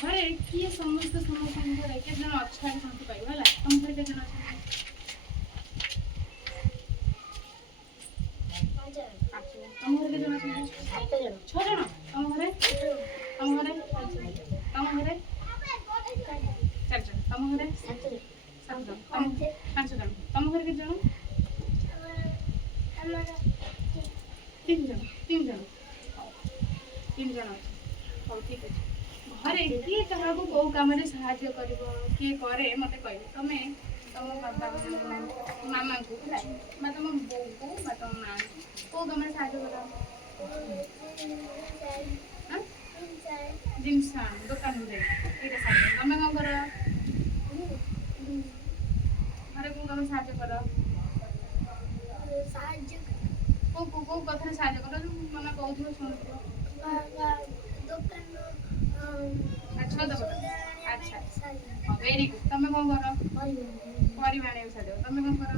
ଘରେ କିଏ ସମସ୍ତେ ସମସ୍ତଙ୍କ ଘରେ କେତେ ଜଣ ଅଛନ୍ତି ସମସ୍ତେ କହିବ ହେଲା। ତମ ଘରେ କେତେ ଜଣ ଅଛନ୍ତି? 5 ଜଣ। ତମ ଘରେ କେତେ ଜଣ ଅଛନ୍ତି? 7 ଜଣ। 6 ଜଣ। ତମ ଘରେ? ତମ ଘରେ? ତମ ଘରେ? 4 ଜଣ। ତମ ଘରେ? 7 ଜଣ। 5 ଜଣ। ତମ ଘରେ କେତେ ଜଣ? 3 ଜଣ। 3 ଜଣ। 3 ଜଣ ଅଛି। ହଉ ଠିକ୍ ଅଛି। ଘରେ କିଏ କାହାକୁ କୋଉ କାମରେ ସାହାଯ୍ୟ କରିବ କିଏ କରେ ମତେ କହିବ। ତମେ ତମ ବାବା ମାମାଙ୍କୁ ହେଲା ବା ତମ ବୋଉକୁ ବା ତମ ମାଆଙ୍କୁ କୋଉ କାମରେ ସାହାଯ୍ୟ କର? ଜିନିଷ ଦୋକାନକୁ ଯାଇ ଏଇଟା ସାହାଯ୍ୟ। ତମେ କଣ କର? ଘରେ କୋଉ କାମରେ ସାହାଯ୍ୟ କର? କୋଉ କଥାରେ ସାହାଯ୍ୟ କର? ମାମା କହୁଥିବ ଶୁଣୁଥିବ। ଆଚ୍ଛା ଭେରି ଗୁଡ୍। ତମେ କଣ କର? ପରିବା ଆଣିବାକୁ ସାହାଯ୍ୟ କର। ତମେ କଣ କର?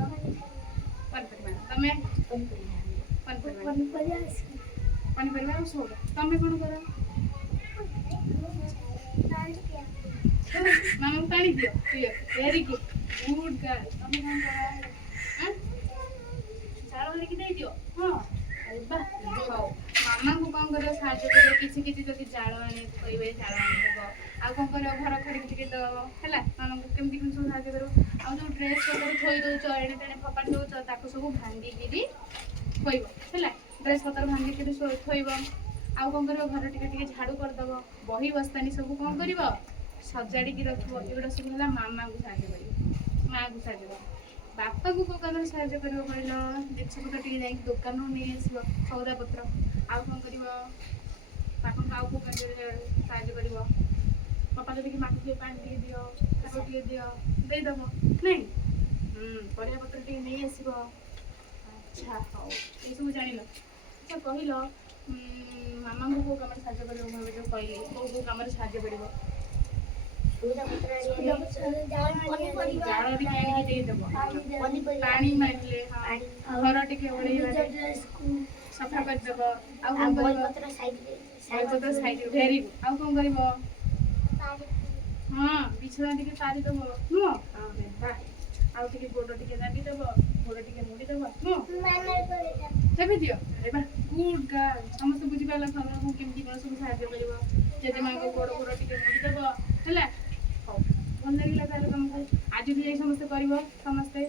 ତମେ ପନିପରିବା ଆଉ ସଉଦା। ତମେ କଣ କର? ମାମାକୁ ପାଣି ଦିଅ। Very good. Good girl. ତମେ କଣ କର? ଝାଳ ହେରିକି ଦେଇଦିଅ। ହଁ ହଉ। ମାମାଙ୍କୁ କଣ କରିବ? ସାହାଯ୍ୟ କରିବ। କିଛି କିଛି ଯଦି ଜାଳ ଆଣିବାକୁ କହିବେ ଜାଳ ଆଣିଦେବ। ଆଉ କଣ କରିବ? ଘର ଖରିକି ଟିକେ ଦବ ହେଲା। ମାମାଙ୍କୁ କେମିତି କଣ ସବୁ ସାହାଯ୍ୟ କରିବ? ଆଉ ଯୋଉ ଡ୍ରେସ୍ ପତ୍ର ଥୋଇ ଦଉଛ ଏଣେ ତେଣେ ଫୋପାଡ଼ି ଦଉଛ ତାକୁ ସବୁ ଭାଙ୍ଗିକିରି ଥୋଇବ ହେଲା। ଡ୍ରେସ୍ ପତ୍ର ଭାଙ୍ଗିକିରି ଥୋଇବ। ଆଉ କଣ କରିବ? ଘର ଟିକେ ଟିକେ ଝାଡୁ କରିଦବ। ବହି ବସ୍ତାନି ସବୁ କଣ କରିବ? ସଜାଡ଼ିକି ରଖିବ। ଏଗୁଡ଼ା ସବୁ ହେଲା ମାମାଙ୍କୁ ସାହାଯ୍ୟ କରିବ। ମାଆଙ୍କୁ ସାହାଯ୍ୟ କରିବ। ବାପାଙ୍କୁ କୋଉ କାମରେ ସାହାଯ୍ୟ କରିବ କହିଲ? ଜିନିଷ ପତ୍ର ଟିକେ ଯାଇକି ଦୋକାନରୁ ନେଇ ଆସିବ ସଉଦା ପତ୍ର। ଆଉ କଣ କରିବ? ବାପାଙ୍କୁ ଆଉ କୋଉ କାର୍ଯ୍ୟରେ ସାହାଯ୍ୟ କରିବ? ବାପା ଯଦି ମାଟି ଟିକେ ପାଣି ଟିକେ ଦିଅ, ଶାଗ ଟିକେ ଦିଅ, ଦେଇଦବ ନାଇଁ? ପରିବା ପତ୍ର ଟିକେ ନେଇ ଆସିବ। ଆଚ୍ଛା ହଉ। ଏଇସବୁ ଜାଣିଲ। ଆଚ୍ଛା କହିଲ ମାମାଙ୍କୁ କୋଉ କାମରେ ସାହାଯ୍ୟ କରିବ? ମୁଁ ଏବେ ଯୋଉ କହିଲି କୋଉ କାମରେ ସାହାଯ୍ୟ କରିବ? ଜାଳ ଟିକେ ଆଣିକି ଦେଇଦବ। ପାଣି ମାରିଲେ ଘର ଟିକେ ଓଳେଇବାରେ ସଫା କରିଦବ। ଆଉ କଣ କରିବ? ବହିପତ୍ର ସାଇଜ। Very good. ଆଉ କଣ କରିବ? ହଁ ବିଛଣା ଟିକେ ପାରିଦବ ନୁହଁ? ଆଉ ଟିକେ ଗୋଡ ଟିକେ ଦାବିଦବ। ଗୋଡ ଟିକେ ମୋଡିଦବ ନୁହଁ? କେବେ ଦିଅ? ଆରେ ବା ଗୁଡ୍ ଗାର୍ଲ। ସମସ୍ତେ ବୁଝିପାରିଲ ତମକୁ କେମିତି କଣ ସବୁ ସାହାଯ୍ୟ କରିବ? ଜେଜେମାଙ୍କ ଗୋଡ ଟିକେ ମୋଡିଦବ ହେଲା। ହଉ ଭଲ ଲାଗିଲା ତାହେଲେ ତମକୁ। ଆଜିଠୁ ଯାଇ ସମସ୍ତେ କରିବ ସମସ୍ତେ।